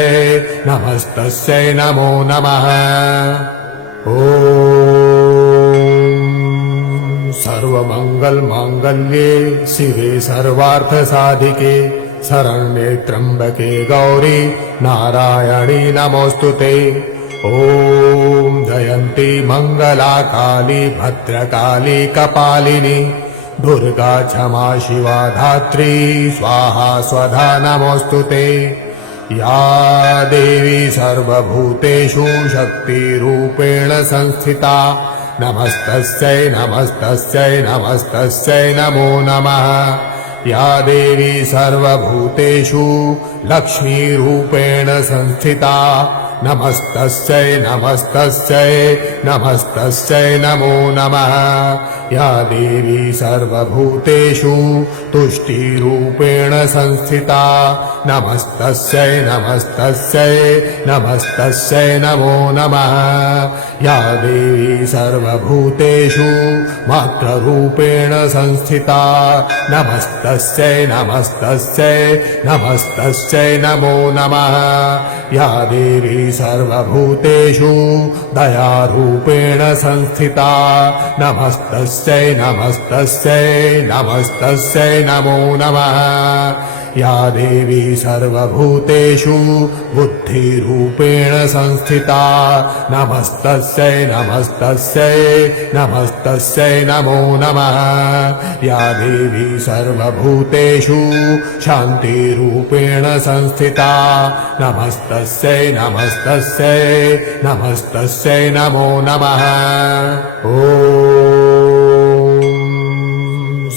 नमस्तस्यै नमो नमः। सर्वमङ्गलमाङ्गल्ये शिवे सर्वार्थसाधिके शरण्ये त्र्यम्बके गौरी नारायणी नमोऽस्तुते। जयन्ती मङ्गला काली भद्रकाली कपालिनी दुर्गा क्षमा शिवा धात्री स्वाहा स्वधा नमोऽस्तुते। या देवी सर्वभूतेषु शक्तिरूपेण संस्थिता नमस्तस्यै नमस्तस्यै नमस्तस्यै नमो नमः। या देवी सर्वभूतेषु लक्ष्मीरूपेण संस्थिता नमस्तस्यै नमस्तस्यै नमस्तस्यै नमो नमः। या देवी सर्वभूतेषु तुष्टिरूपेण संस्थिता नमस्तस्यै नमस्तस्यै नमस्तस्यै नमो नमः। या देवी सर्वभूतेषु मात्ररूपेण संस्थिता नमस्तस्यै नमस्तस्यै नमस्तस्यै नमो नमः। या देवी सर्वभूतेषु दयारूपेण संस्थिता नमस्तस्यै नमस्तस्यै नमस्तस्यै नमो नमः। या देवी सर्वभूतेषु बुद्धिरूपेण संस्थिता नमस्तस्यै नमस्तस्यै नमस्तस्यै नमो नमः। या देवी सर्वभूतेषु शान्तिरूपेण संस्थिता नमस्तस्यै नमस्तस्यै नमस्तस्यै नमो नमः।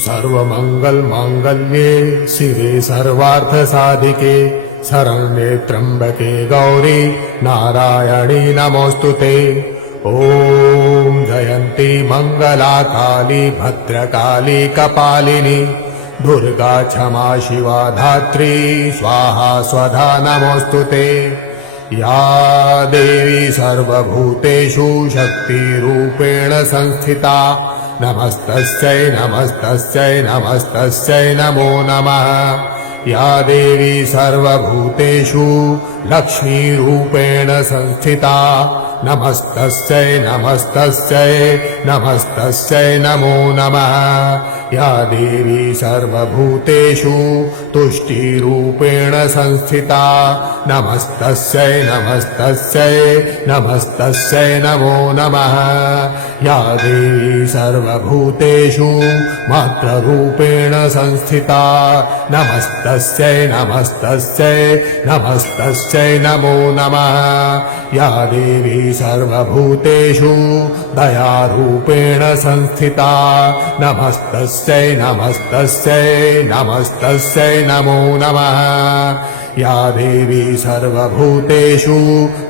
सर्वमङ्गलमाङ्गल्ये शिवे सर्वार्थसाधिके शरण्ये त्र्यम्बके गौरी नारायणी नमोऽस्तुते। जयन्ती मङ्गला काली भद्रकाली कपालिनी दुर्गा क्षमा शिवा धात्री स्वाहा स्वधा नमोऽस्तुते। या देवी सर्वभूतेषु शक्तिरूपेण संस्थिता नमस्तस्यै नमस्तस्यै नमस्तस्यै नमो नमः। या देवी सर्वभूतेषु लक्ष्मीरूपेण संस्थिता नमस्तस्यै नमस्तस्यै नमस्तस्यै नमो नमः। या देवी सर्वभूतेषु तुष्टिरूपेण संस्थिता नमस्तस्यै नमस्तस्यै नमस्तस्यै नमो नमः। या देवी सर्वभूतेषु मात्ररूपेण संस्थिता नमस्तस्यै नमस्तस्यै नमस्तस्यै नमो नमः। या देवी सर्वभूतेषु दयारूपेण संस्थिता नमस्तस्यै नमस्तस्यै नमस्तस्यै नमो नमः। या देवी सर्वभूतेषु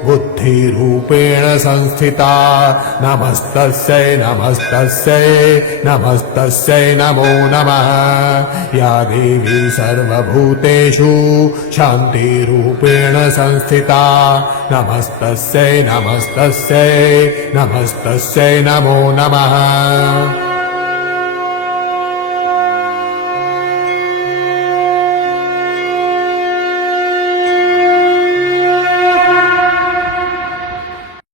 बुद्धिरूपेण संस्थिता नमस्तस्यै नमस्तस्यै नमस्तस्यै नमो नमः। या देवी सर्वभूतेषु शान्तिरूपेण संस्थिता नमस्तस्यै नमस्तस्यै नमस्तस्यै नमो नमः।